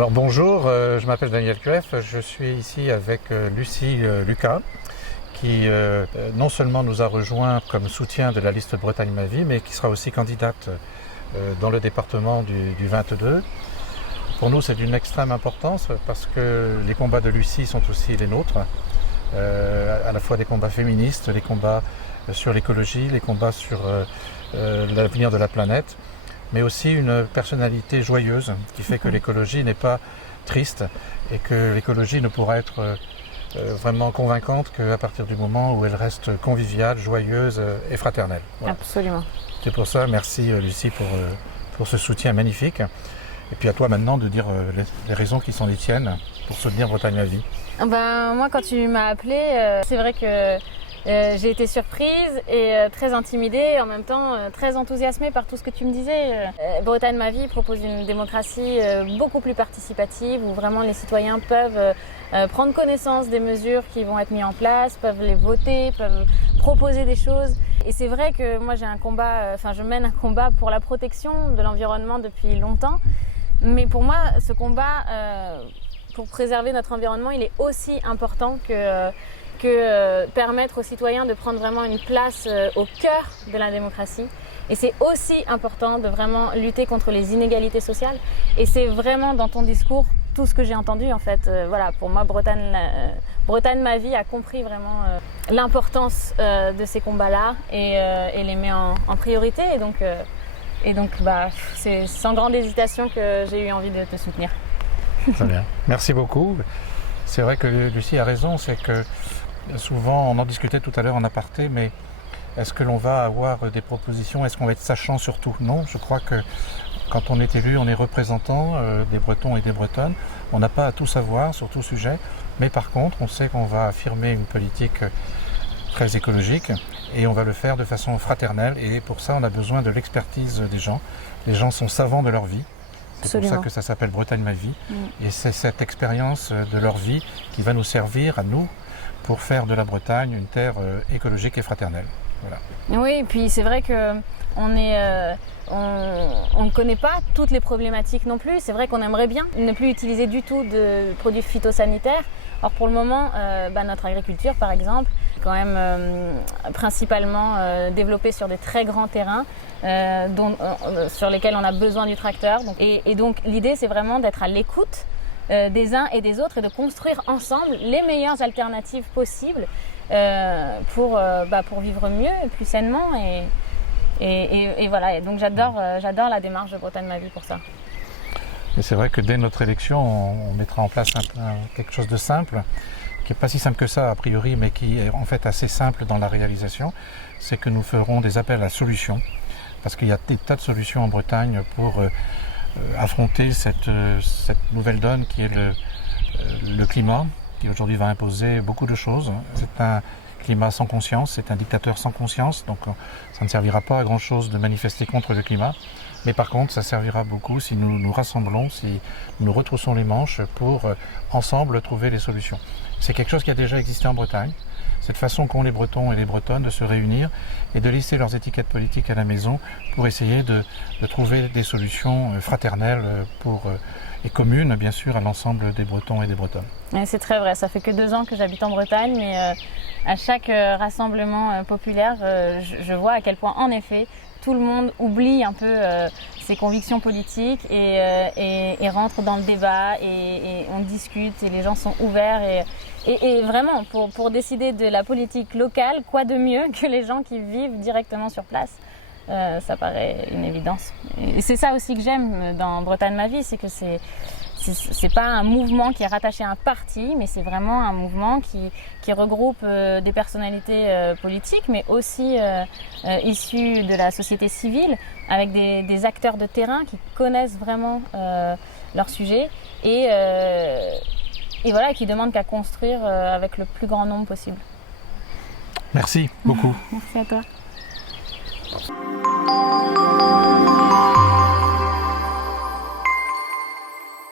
Alors bonjour, je m'appelle Daniel Cueff, je suis ici avec Lucie Lucas qui non seulement nous a rejoint comme soutien de la liste Bretagne Ma Vie, mais qui sera aussi candidate dans le département du 22. Pour nous c'est d'une extrême importance parce que les combats de Lucie sont aussi les nôtres, à la fois des combats féministes, les combats sur l'écologie, les combats sur l'avenir de la planète, mais aussi une personnalité joyeuse qui fait que l'écologie n'est pas triste et que l'écologie ne pourra être vraiment convaincante qu'à partir du moment où elle reste conviviale, joyeuse et fraternelle. Voilà. Absolument. C'est pour ça, merci Lucie pour ce soutien magnifique. Et puis à toi maintenant de dire les raisons qui sont les tiennes pour soutenir Bretagne Ma Vie. Moi, quand tu m'as appelée, c'est vrai que j'ai été surprise et très intimidée et en même temps très enthousiasmée par tout ce que tu me disais. Bretagne Ma Vie propose une démocratie beaucoup plus participative où vraiment les citoyens peuvent prendre connaissance des mesures qui vont être mises en place, peuvent les voter, peuvent proposer des choses. Et c'est vrai que moi je mène un combat pour la protection de l'environnement depuis longtemps. Mais pour moi, ce combat pour préserver notre environnement, il est aussi important que permettre aux citoyens de prendre vraiment une place au cœur de la démocratie. Et c'est aussi important de vraiment lutter contre les inégalités sociales. Et c'est vraiment dans ton discours tout ce que j'ai entendu en fait. Voilà, pour moi, Bretagne Ma Vie a compris vraiment l'importance de ces combats-là et les met en priorité. Et donc, c'est sans grande hésitation que j'ai eu envie de te soutenir. Très bien. Merci beaucoup. C'est vrai que Lucie a raison, c'est que souvent, on en discutait tout à l'heure en aparté, mais est-ce que l'on va avoir des propositions? Est-ce qu'on va être sachant surtout? Non, je crois que quand on est élu, on est représentant des Bretons et des Bretonnes. On n'a pas à tout savoir sur tout sujet, mais par contre, on sait qu'on va affirmer une politique très écologique et on va le faire de façon fraternelle. Et pour ça, on a besoin de l'expertise des gens. Les gens sont savants de leur vie. C'est pour ça que ça s'appelle Bretagne Ma Vie. Et c'est cette expérience de leur vie qui va nous servir à nous pour faire de la Bretagne une terre écologique et fraternelle. Voilà. Oui, et puis c'est vrai que on ne connaît pas toutes les problématiques non plus. C'est vrai qu'on aimerait bien ne plus utiliser du tout de produits phytosanitaires. Or pour le moment, notre agriculture par exemple, est quand même principalement développée sur des très grands terrains sur lesquels on a besoin du tracteur. Et donc l'idée c'est vraiment d'être à l'écoute des uns et des autres et de construire ensemble les meilleures alternatives possibles pour vivre mieux et plus sainement et voilà. Et donc j'adore la démarche de Bretagne Ma Vie pour ça. Et c'est vrai que dès notre élection, on mettra en place quelque chose de simple, qui n'est pas si simple que ça a priori, mais qui est en fait assez simple dans la réalisation. C'est que nous ferons des appels à solutions, parce qu'il y a des tas de solutions en Bretagne pour affronter cette nouvelle donne qui est le climat, qui aujourd'hui va imposer beaucoup de choses. C'est un climat sans conscience, c'est un dictateur sans conscience, donc ça ne servira pas à grand chose de manifester contre le climat. Mais par contre, ça servira beaucoup si nous nous rassemblons, si nous retroussons les manches pour ensemble trouver les solutions. C'est quelque chose qui a déjà existé en Bretagne, cette façon qu'ont les Bretons et les Bretonnes de se réunir et de laisser leurs étiquettes politiques à la maison pour essayer de trouver des solutions fraternelles et communes, bien sûr, à l'ensemble des Bretons et des Bretonnes. Et c'est très vrai, ça fait que 2 ans que j'habite en Bretagne, mais à chaque rassemblement populaire, je vois à quel point, en effet, tout le monde oublie un peu ses convictions politiques et rentre dans le débat et on discute et les gens sont ouverts et vraiment pour décider de la politique locale, quoi de mieux que les gens qui vivent directement sur place. Ça paraît une évidence. Et c'est ça aussi que j'aime dans Bretagne Ma Vie, c'est que c'est pas un mouvement qui est rattaché à un parti, mais c'est vraiment un mouvement qui regroupe des personnalités politiques, mais aussi issues de la société civile, avec des acteurs de terrain qui connaissent vraiment leur sujet et voilà, qui demandent qu'à construire avec le plus grand nombre possible. Merci beaucoup. Merci à toi.